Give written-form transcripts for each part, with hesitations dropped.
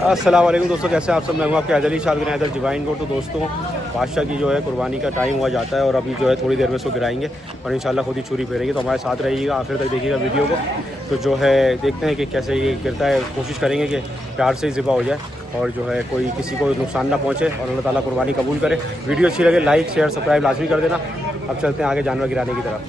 अस्सलाम वालेकुम दोस्तों, कैसे हैं आप सब। मैं हूं आपके अजली शाद इधर डिवाइन को। तो दोस्तों बादशाह की जो है कुर्बानी का टाइम हुआ जाता है और अभी जो है थोड़ी देर में इसको गिराएंगे और इंशाल्लाह खुद ही छुरी फेरेंगे। तो हमारे साथ रहिएगा, आखिर तक देखिएगा वीडियो को। तो जो है देखते हैं कि कैसे ये गिरता है। कोशिश करेंगे कि प्यार से ही ज़िबा हो जाए और जो है कोई किसी को नुकसान ना पहुँचे और अल्लाह ताला कुर्बानी कबूल करे। वीडियो अच्छी लगे लाइक शेयर सब्सक्राइब लाजमी कर देना। अब चलते हैं आगे जानवर गिराने की तरफ।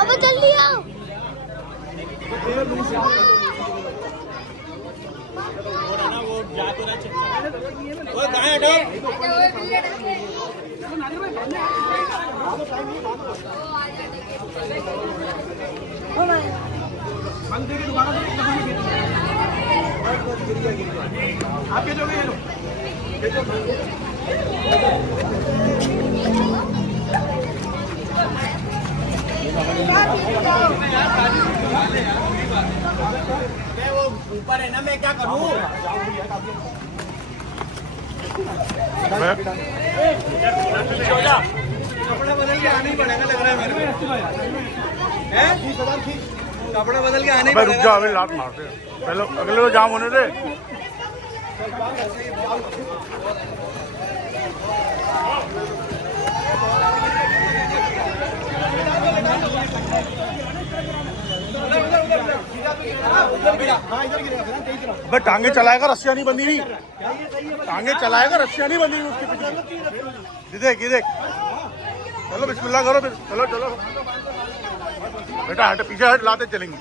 अब चल लिया। आपके जो वो ऊपर है ना, मैं क्या करूँ। कपड़ा बदल के आना ही पड़ेगा लग रहा है मेरे को। कपड़ा बदल के आना ही पड़ेगा। रुक जा, अभी लात मारते हैं, पहले अगले को जाम होने दे। अबे टांगे चलाएगा, रस्सियां नहीं बंधी हुई। टांगे चलाएगा, रस्सियां नहीं बंधी हुई उसके पीछे। देख ये देख। चलो बिस्मिल्लाह करो फिर। चलो चलो बेटा, हट पीछे हट, लाते चलेंगे।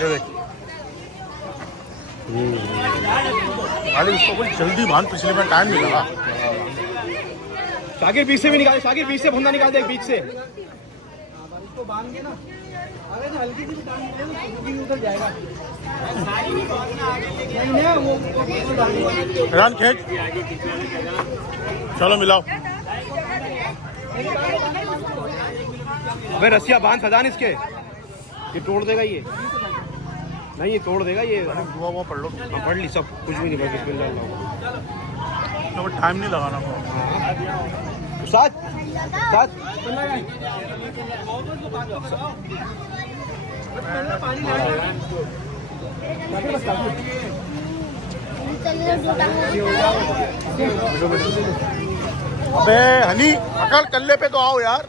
ये देख अरे इसको कोई जल्दी बांध, पिछले में टाइम नहीं लगा। शागिर बीच से भी निकाल, शागिर बीच से फंदा निकाल दे, बीच से इसको बांध के ना। अरे तो हल्की सी भी टांग दे तो उधर जाएगा। नहीं ना वो रान खींच, चलो मिलाओ। अबे रस्सियाँ बांध फजान इसके, ये तोड़ देगा। ये नहीं, ये तोड़ देगा। ये दुआ वो पढ़ लो। हाँ पढ़ ली सब, कुछ भी नहीं। बिस्मिल्लाह। टाइम नहीं लगाना। साथ साथ अबे हनी, अकल कल्ले पे तो आओ यार।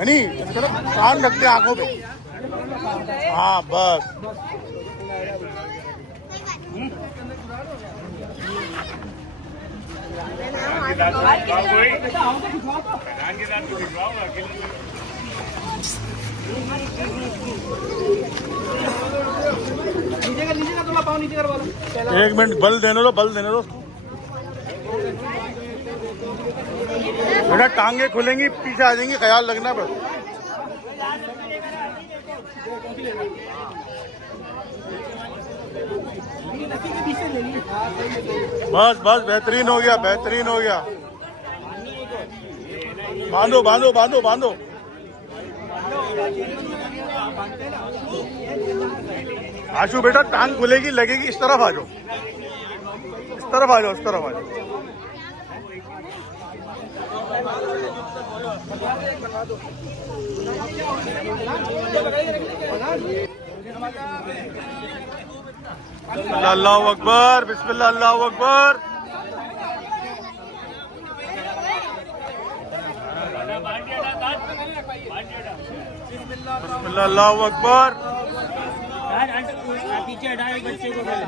हनी कान रख दे आंखों पे। हाँ बस। नीचे का थोड़ा पाँव नीचे करवा लो। एक मिनट, बल देने दो, बल देने दो। बेटा टांगे खुलेंगी, पीछे आ जाएंगी, ख्याल रखना बस। बस बस, बेहतरीन हो गया, बेहतरीन हो गया। बांधो बांधो बांधो बांधो। आशु बेटा टांग खुलेगी, लगेगी, इस तरफ आ जाओ, इस तरफ आ जाओ, इस तरफ आ जाओ। अल्लाहु अकबर, बिस्मिल्लाह, अल्लाहु अकबर। बिस्मिल्लाह, अल्लाहु अकबर। पीछे हटाए बच्चे को पहले।